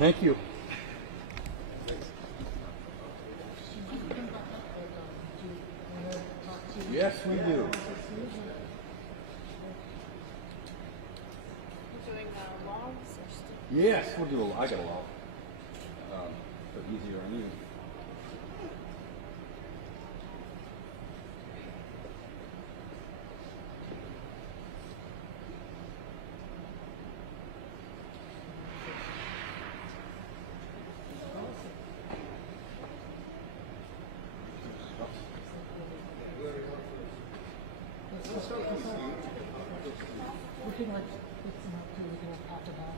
Thank you. Yes, we do. Doing logs or stuff? Yes, we'll do I got a lot. But easier on you. We can like fix them up too. We can like pop it off.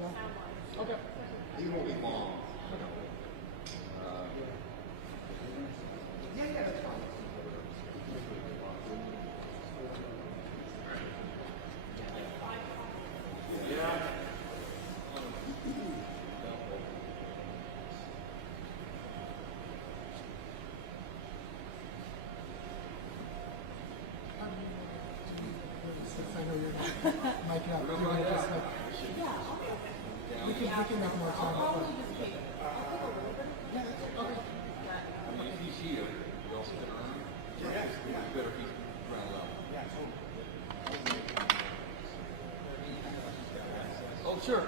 Yeah. Okay. These won't be long. I know you're miking up. You want to just like, we can make more time. If he's here, you also can earn. Yeah. It's better if he's ground level. Oh, sure.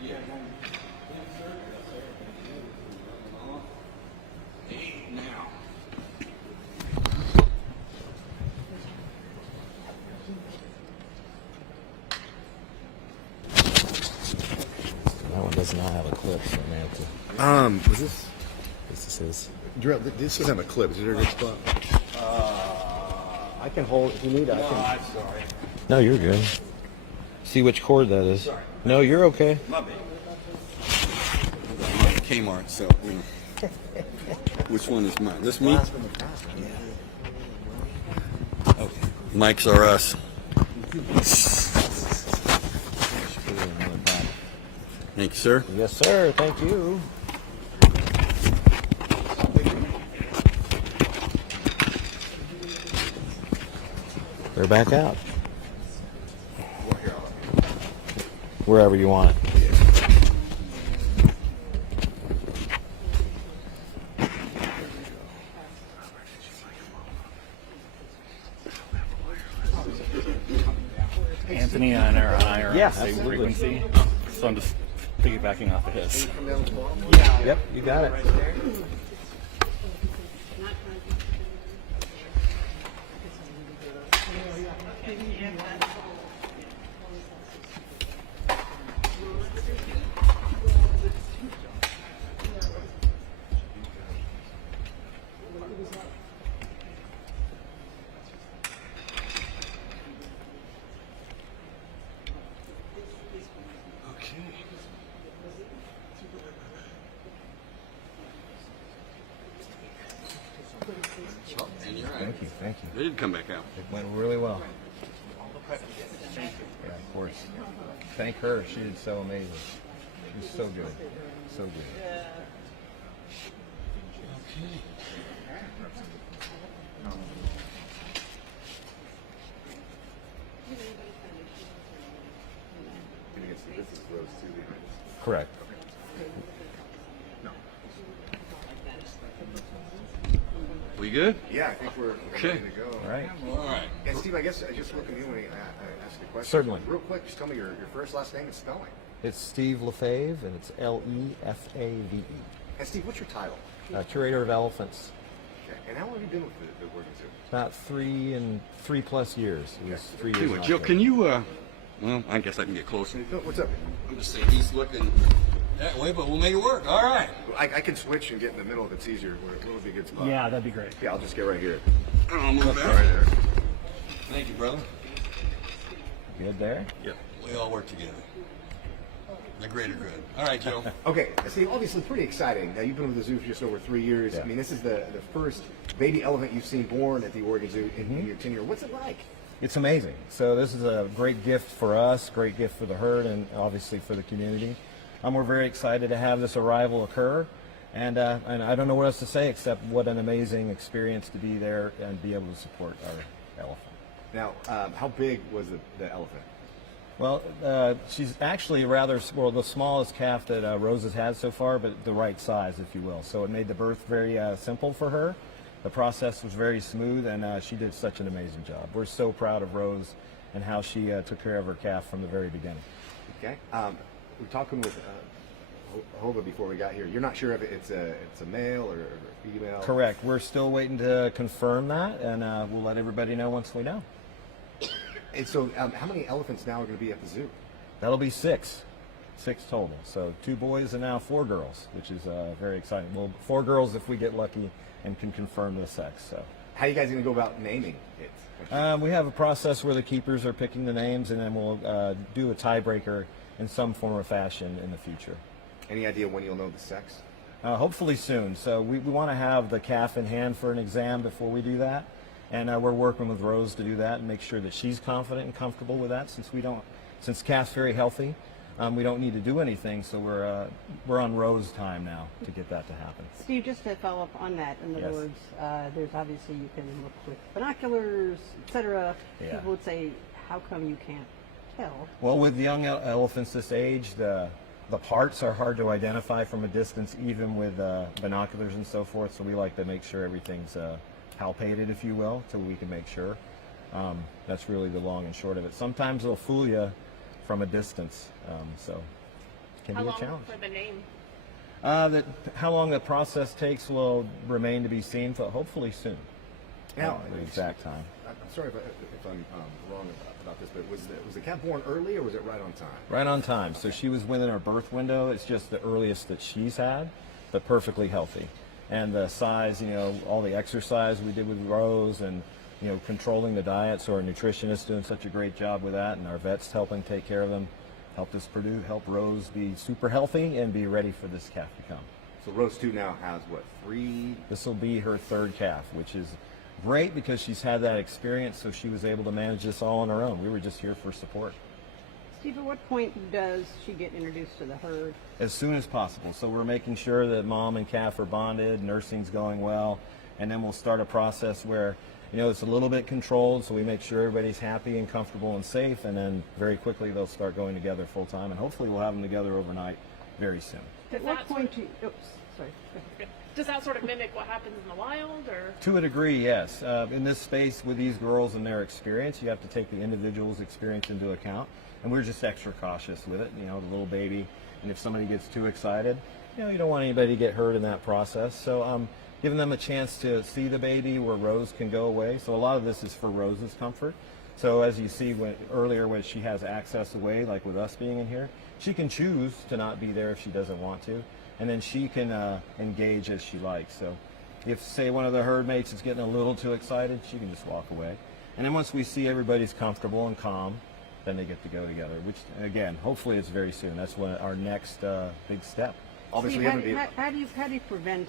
Yeah. Hey, now. That one does not have a clip, so I may have to. Was this? This is. Drill, this doesn't have a clip. Is there a good spot? I can hold if you need. I Oh, can. I'm sorry. No, you're good. See which cord that is. Sorry. No, you're okay. My bad. Kmart, so you know. Which one is mine? This me? Okay. Mike's are us. Thank you, sir. Yes, sir. Thank you. They're back out. Wherever you want it. Anthony and I are Yeah, on the same absolutely. frequency, so I'm just piggybacking off of his. Yep, you got it. And you're right. Thank you. Thank you. They did come back out. It went really well. Yeah, of course. Thank her. She did so amazing. She was so good. So good. This is those two behind us. Correct. We good? Yeah, I think we're Okay. ready to go. All right. All right. And Steve, I guess I just look at you when I ask you a question. Certainly. Real quick, just tell me your first, last name and spelling. It's Steve Lefave, and it's Lefave. And Steve, what's your title? Curator of Elephants. Okay. And how long have you been with the Working Zoo? About 3+ years. It was 3 years. Anyway, in Joe, October. can you, well, I guess I can get closer. No, what's up? I'm just saying he's looking that way, but we'll make it work. All right. I can switch and get in the middle if it's easier. It'll be a good spot. Yeah, that'd be great. Yeah, I'll just get right here. I'll move Right back. there. Thank you, brother. Good there? Yeah. We all work together. The greater good. All right, Joe. Okay, Steve, obviously pretty exciting. Now, you've been with the zoo for just over 3 years. Yeah. I mean, this is the first baby elephant you've seen born at the Oregon Zoo in your tenure. What's it like? It's amazing. So this is a great gift for us, great gift for the herd, and obviously for the community. We're very excited to have this arrival occur. And I don't know what else to say except what an amazing experience to be there and be able to support our elephant. Now, how big was the elephant? Well, she's actually the smallest calf that Rose has had so far, but the right size, if you will. So it made the birth very simple for her. The process was very smooth, and she did such an amazing job. We're so proud of Rose and how she took care of her calf from the very beginning. Okay. We're talking with Hova before we got here. You're not sure if it's a male or a female? Correct. We're still waiting to confirm that, and we'll let everybody know once we know. And so, how many elephants now are going to be at the zoo? That'll be 6 total. So 2 boys and now 4 girls, which is very exciting. Well, 4 girls if we get lucky and can confirm the sex. So how are you guys going to go about naming it? we have a process where the keepers are picking the names, and then we'll do a tiebreaker in some form or fashion in the future. Any idea when you'll know the sex? Hopefully soon. So we want to have the calf in hand for an exam before we do that. And we're working with Rose to do that and make sure that she's confident and comfortable with that. Since calf's very healthy, we don't need to do anything. So we're on Rose time now to get that to happen. Steve, just to follow up on that, in other Yes. words, there's obviously you can look with binoculars, etc. Yeah. People would say, how come you can't tell? Well, with young elephants this age, the parts are hard to identify from a distance, even with binoculars and so forth. So we like to make sure everything's palpated, if you will, so we can make sure. That's really the long and short of it. Sometimes they'll fool you from a distance, so it can How be a long challenge. for the name? How long the process takes will remain to be seen, but hopefully soon. Now, The exact time. I'm sorry if I'm wrong about this, but was the calf born early or was it right on time? Right on time. So she was within her birth window. It's just the earliest that she's had, but perfectly healthy. And the size, all the exercise we did with Rose and, controlling the diet. So our nutritionist doing such a great job with that, and our vets helping take care of them, help Rose be super healthy and be ready for this calf to come. So Rose 2 now has, 3? This will be her 3rd calf, which is great because she's had that experience, so she was able to manage this all on her own. We were just here for support. Steve, at what point does she get introduced to the herd? As soon as possible. So we're making sure that mom and calf are bonded, nursing's going well, and then we'll start a process where, it's a little bit controlled, so we make sure everybody's happy and comfortable and safe, and then very quickly they'll start going together full time, and hopefully we'll have them together overnight very soon. At what point do you... Oops, sorry. Does that sort of mimic what happens in the wild, or? To a degree, yes. In this space with these girls and their experience, you have to take the individual's experience into account, and we're just extra cautious with it, the little baby, and if somebody gets too excited, you don't want anybody to get hurt in that process. So giving them a chance to see the baby where Rose can go away. So a lot of this is for Rose's comfort. So as you see earlier when she has access away, like with us being in here, she can choose to not be there if she doesn't want to, and then she can engage as she likes. So if, say, one of the herd mates is getting a little too excited, she can just walk away. And then once we see everybody's comfortable and calm, then they get to go together, which, again, hopefully it's very soon. That's our next big step. Obviously, Steve, how do you prevent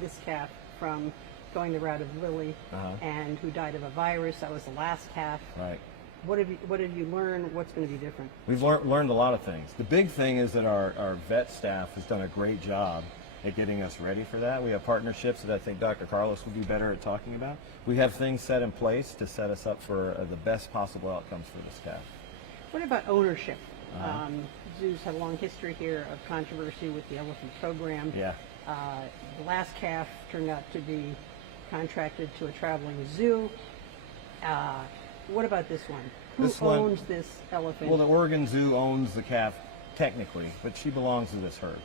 this calf from going the route of Lily, and who died of a virus? That was the last calf. Right. What have you learned? What's going to be different? We've learned a lot of things. The big thing is that our vet staff has done a great job at getting us ready for that. We have partnerships that I think Dr. Carlos would be better at talking about. We have things set in place to set us up for the best possible outcomes for this calf. What about ownership? Zoos have a long history here of controversy with the elephant program. Yeah. The last calf turned out to be contracted to a traveling zoo. What about this one? Who owns this elephant? Well, the Oregon Zoo owns the calf technically, but she belongs to this herd,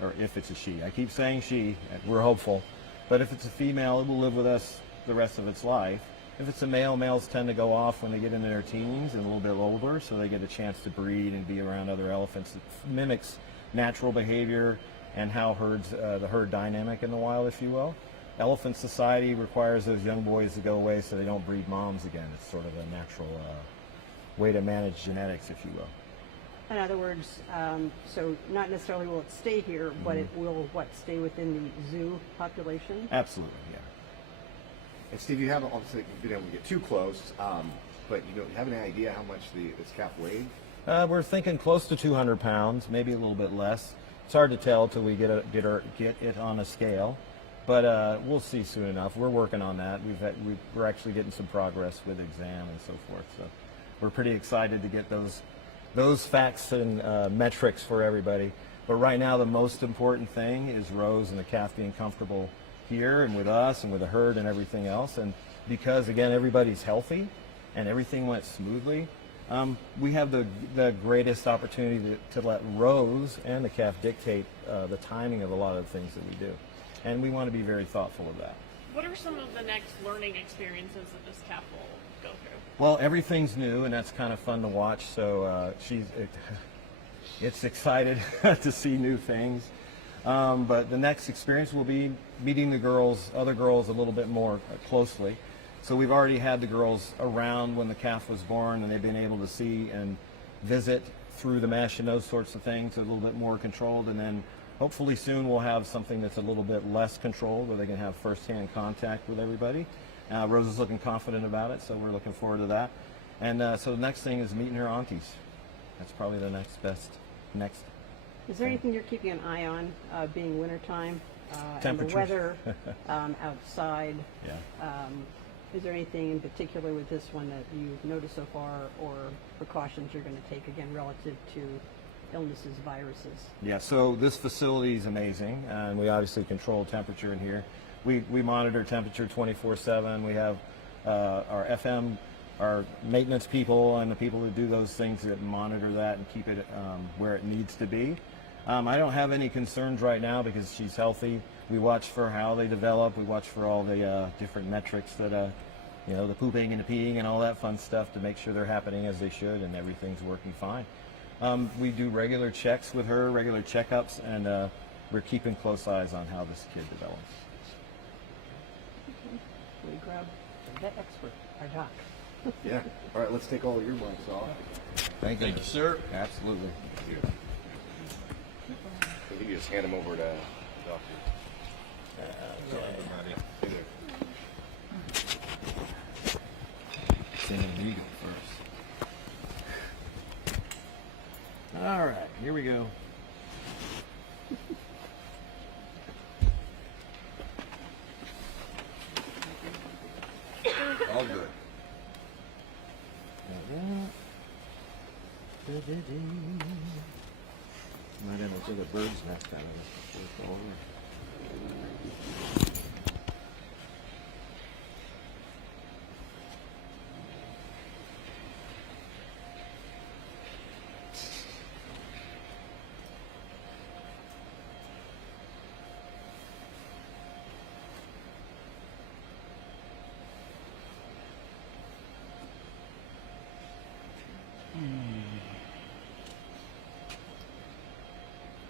or if it's a she. I keep saying she, we're hopeful, but if it's a female, it will live with us the rest of its life. If it's a male, males tend to go off when they get into their teens and a little bit older, so they get a chance to breed and be around other elephants. It mimics natural behavior and how the herd dynamic in the wild, if you will. Elephant society requires those young boys to go away so they don't breed moms again. It's sort of a natural way to manage genetics, if you will. In other words, so not necessarily will it stay here, but it will, stay within the zoo population? Absolutely, yeah. And Steve, you haven't obviously been able to get too close, but you have any idea how much this calf weighed? We're thinking close to 200 pounds, maybe a little bit less. It's hard to tell till we get it on a scale, but we'll see soon enough. We're working on that. We're actually getting some progress with exam and so forth. So we're pretty excited to get those facts and metrics for everybody. But right now, the most important thing is Rose and the calf being comfortable here and with us and with the herd and everything else. And because again, everybody's healthy and everything went smoothly, we have the greatest opportunity to let Rose and the calf dictate the timing of a lot of the things that we do. And we want to be very thoughtful of that. What are some of the next learning experiences that this calf will go through? Well, everything's new, and that's kind of fun to watch. So it's excited to see new things. But the next experience will be meeting the other girls a little bit more closely. So we've already had the girls around when the calf was born, and they've been able to see and visit through the mesh and those sorts of things, a little bit more controlled. And then hopefully soon we'll have something that's a little bit less controlled, where they can have firsthand contact with everybody. Rose is looking confident about it, so we're looking forward to that. And so the next thing is meeting her aunties. That's probably the next. Is there anything you're keeping an eye on, being wintertime, and the Temperatures. weather outside? Yeah. Is there anything in particular with this one that you've noticed so far, or precautions you're going to take, again, relative to illnesses, viruses? Yeah, so this facility is amazing, and we obviously control temperature in here. We monitor temperature 24/7. We have our FM, our maintenance people, and the people that do those things that monitor that and keep it where it needs to be. I don't have any concerns right now because she's healthy. We watch for how they develop. We watch for all the different metrics that, the pooping and the peeing and all that fun stuff to make sure they're happening as they should and everything's working fine. We do regular checks with her, regular checkups, and we're keeping close eyes on how this kid develops. We grab the vet expert, our doc. Yeah. All right, let's take all your marks off. Thank Thank you, sir. Absolutely. So you can just hand them over to the doctor. Hey there. You go first. All right, here we go. All good. Might end up with a bird's nest out of this before it's all over.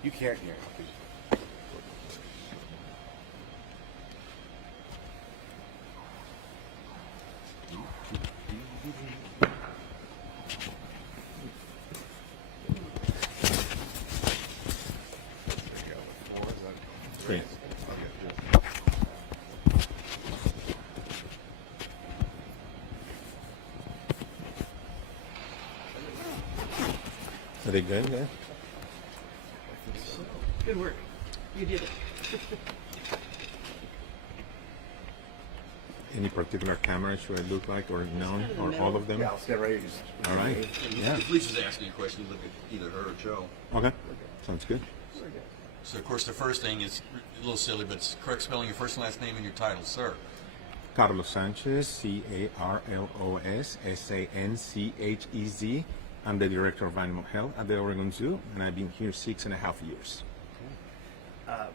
You can't hear. Great. Are they good? Yeah. Good work. You did it. Any particular camera should I look like, or none, or all of them? Yeah, I'll stand right here. Just All right. Yeah. If Lisa's asking you a question, look at either her or Joe. Okay. Sounds good. So, of course, the first thing is a little silly, but it's correct spelling your first and last name and your title, sir. Carlos Sanchez, Carlos Sanchez. I'm the director of animal health at the Oregon Zoo, and I've been here 6.5 years.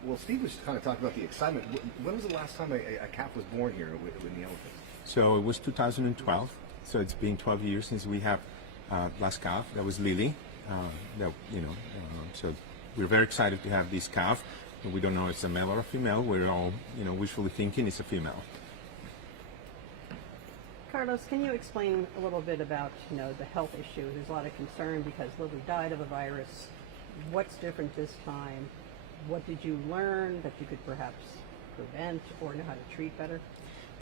well, Steve was kind of talking about the excitement. When was the last time a calf was born here with the elephant? So it was 2012. So it's been 12 years since we have last calf. That was Lily. So we're very excited to have this calf. We don't know if it's a male or a female. We're all, wishfully thinking it's a female. Carlos, can you explain a little bit about, the health issue? There's a lot of concern because Lily died of a virus. What's different this time? What did you learn that you could perhaps prevent or know how to treat better?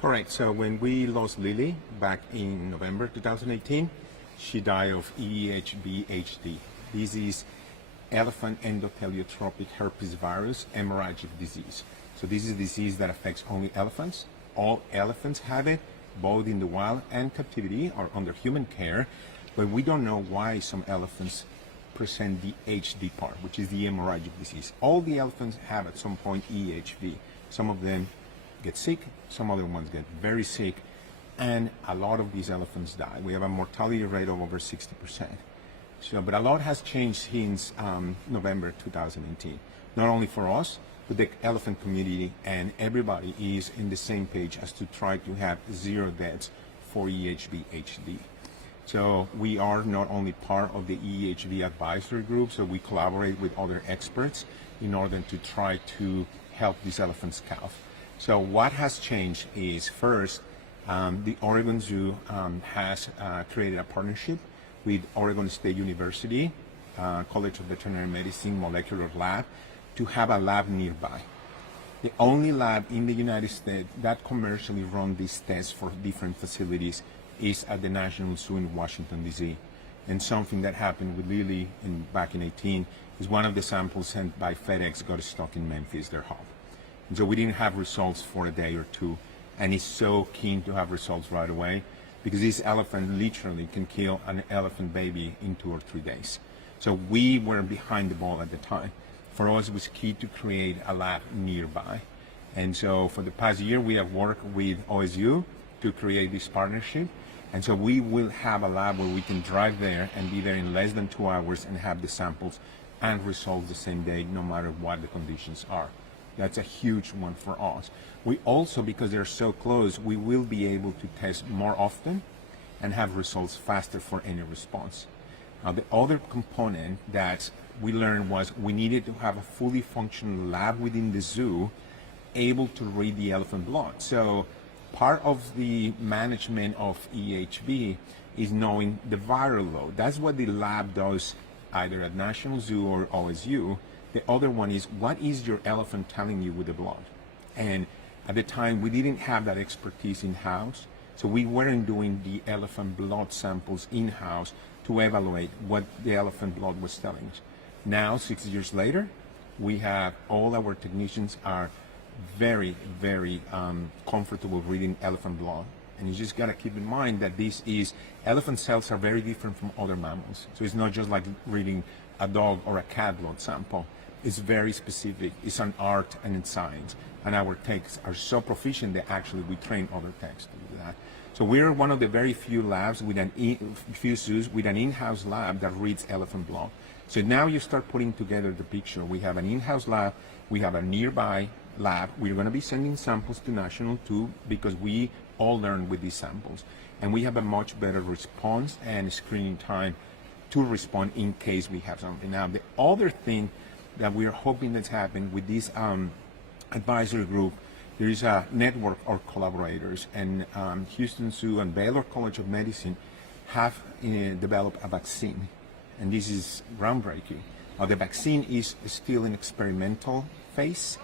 Correct. So when we lost Lily back in November 2018, she died of EHBHD. This is elephant endotheliotrophic herpes virus hemorrhagic disease. So this is a disease that affects only elephants. All elephants have it, both in the wild and captivity or under human care, but we don't know why some elephants present the HD part, which is the hemorrhagic disease. All the elephants have at some point EHV. Some of them get sick, some other ones get very sick, and a lot of these elephants die. We have a mortality rate of over 60%. So, but a lot has changed since November 2018. Not only for us, but the elephant community, and everybody is in the same page as to try to have 0 deaths for EHV HD. So we are not only part of the EHV advisory group, so we collaborate with other experts in order to try to help these elephants calve. So what has changed is first, the Oregon Zoo has created a partnership with Oregon State University, College of Veterinary Medicine Molecular Lab, to have a lab nearby. The only lab in the United States that commercially run these tests for different facilities is at the National Zoo in Washington, D.C. And something that happened with Lily back in 18 is one of the samples sent by FedEx got stuck in Memphis, their hub. And so we didn't have results for a day or two, and he's so keen to have results right away because this elephant literally can kill an elephant baby in 2 or 3 days. So we were behind the ball at the time. For us, it was key to create a lab nearby. And so for the past year, we have worked with OSU to create this partnership. And so we will have a lab where we can drive there and be there in less than 2 hours and have the samples and results the same day, no matter what the conditions are. That's a huge one for us. We also, because they're so close, we will be able to test more often and have results faster for any response. Now, the other component that we learned was we needed to have a fully functional lab within the zoo able to read the elephant blood. So part of the management of EHV is knowing the viral load. That's what the lab does either at National Zoo or OSU. The other one is, what is your elephant telling you with the blood? And at the time, we didn't have that expertise in-house, so we weren't doing the elephant blood samples in-house to evaluate what the elephant blood was telling us. Now, 6 years later, we have all our technicians are very, very comfortable reading elephant blood. And you just got to keep in mind that elephant cells are very different from other mammals. So it's not just like reading a dog or a cat blood sample. It's very specific. It's an art and it's science. And our techs are so proficient that actually we train other techs to do that. So we're one of the very few labs with few zoos with an in-house lab that reads elephant blood. So now you start putting together the picture. We have an in-house lab, we have a nearby lab. We're going to be sending samples to National too, because we all learn with these samples. And we have a much better response and screening time to respond in case we have something. Now, the other thing that we're hoping that's happened with this advisory group, there is a network of collaborators, and Houston Zoo and Baylor College of Medicine have developed a vaccine. And this is groundbreaking. The vaccine is still in experimental phase,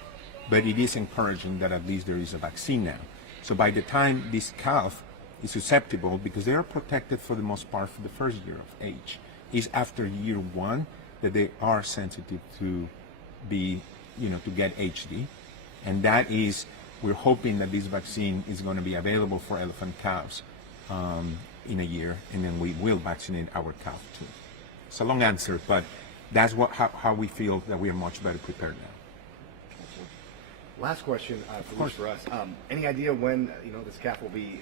but it is encouraging that at least there is a vaccine now. So by the time this calf is susceptible, because they are protected for the most part for the first year of age, is after year 1 that they are sensitive to to get HD. And that is, we're hoping that this vaccine is going to be available for elephant calves in a year, and then we will vaccinate our calf too. It's a long answer, but that's how we feel that we are much better prepared now. Last question, for us. Any idea when this calf will be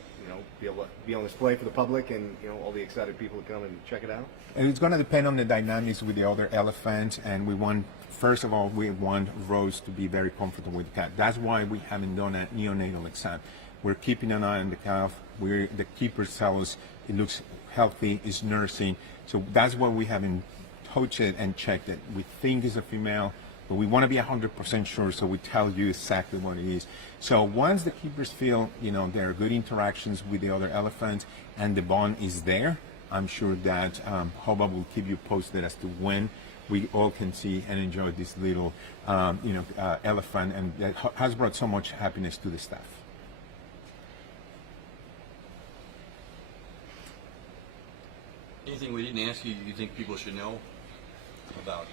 be able to be on display for the public and all the excited people to come and check it out? And it's going to depend on the dynamics with the other elephants, and we want Rose to be very comfortable with the cat. That's why we haven't done a neonatal exam. We're keeping an eye on the calf. The keepers tell us it looks healthy, it's nursing. So that's why we haven't touched it and checked it. We think it's a female, but we want to be 100% sure, so we tell you exactly what it is. So once the keepers feel, there are good interactions with the other elephants and the bond is there, I'm sure that Hoba will keep you posted as to when we all can see and enjoy this little, elephant, and that has brought so much happiness to the staff. Anything we didn't ask you think people should know about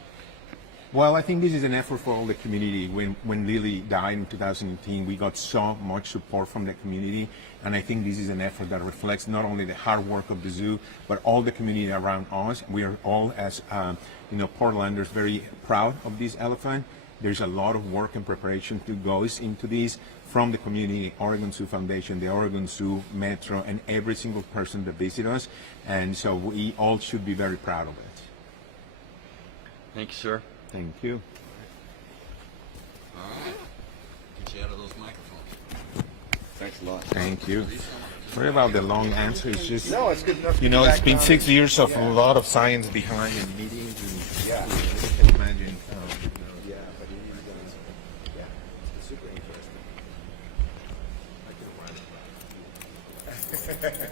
Well, I think this is an effort for all the community. When Lily died in 2018, we got so much support from the community, and I think this is an effort that reflects not only the hard work of the zoo, but all the community around us. We are all, as Portlanders, very proud of this elephant. There's a lot of work and preparation that goes into this from the community, Oregon Zoo Foundation, the Oregon Zoo Metro, and every single person that visits us, and so we all should be very proud of it. Thank you, sir. Thank you. All right. Get you out of those microphones. Thanks a lot. Thank you. Sorry about the long answer. It's just, No, it's good enough. it's been 6 years of a lot of science behind and meetings, and Yeah. you can imagine. Yeah, but it's super interesting. I can write about it.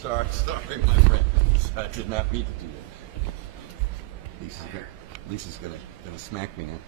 Sorry, my friend. I did not mean to do that. Lisa's gonna smack me now.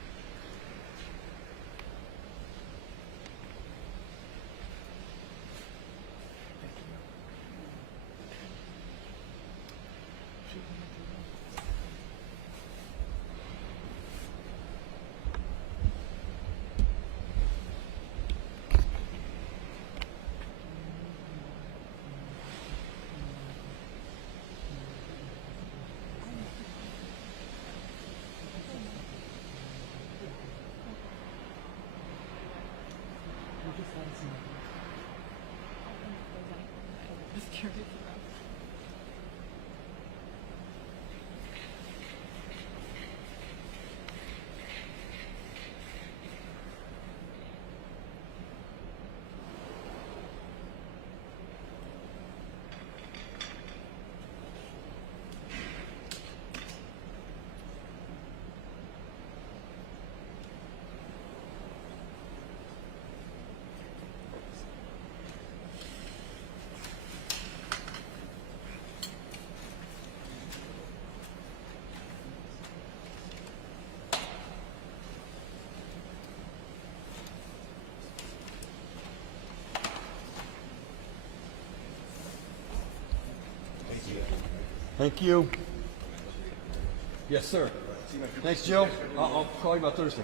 Just curious about. Thank you. Yes, sir. Thanks, Jill. I'll call you about Thursday.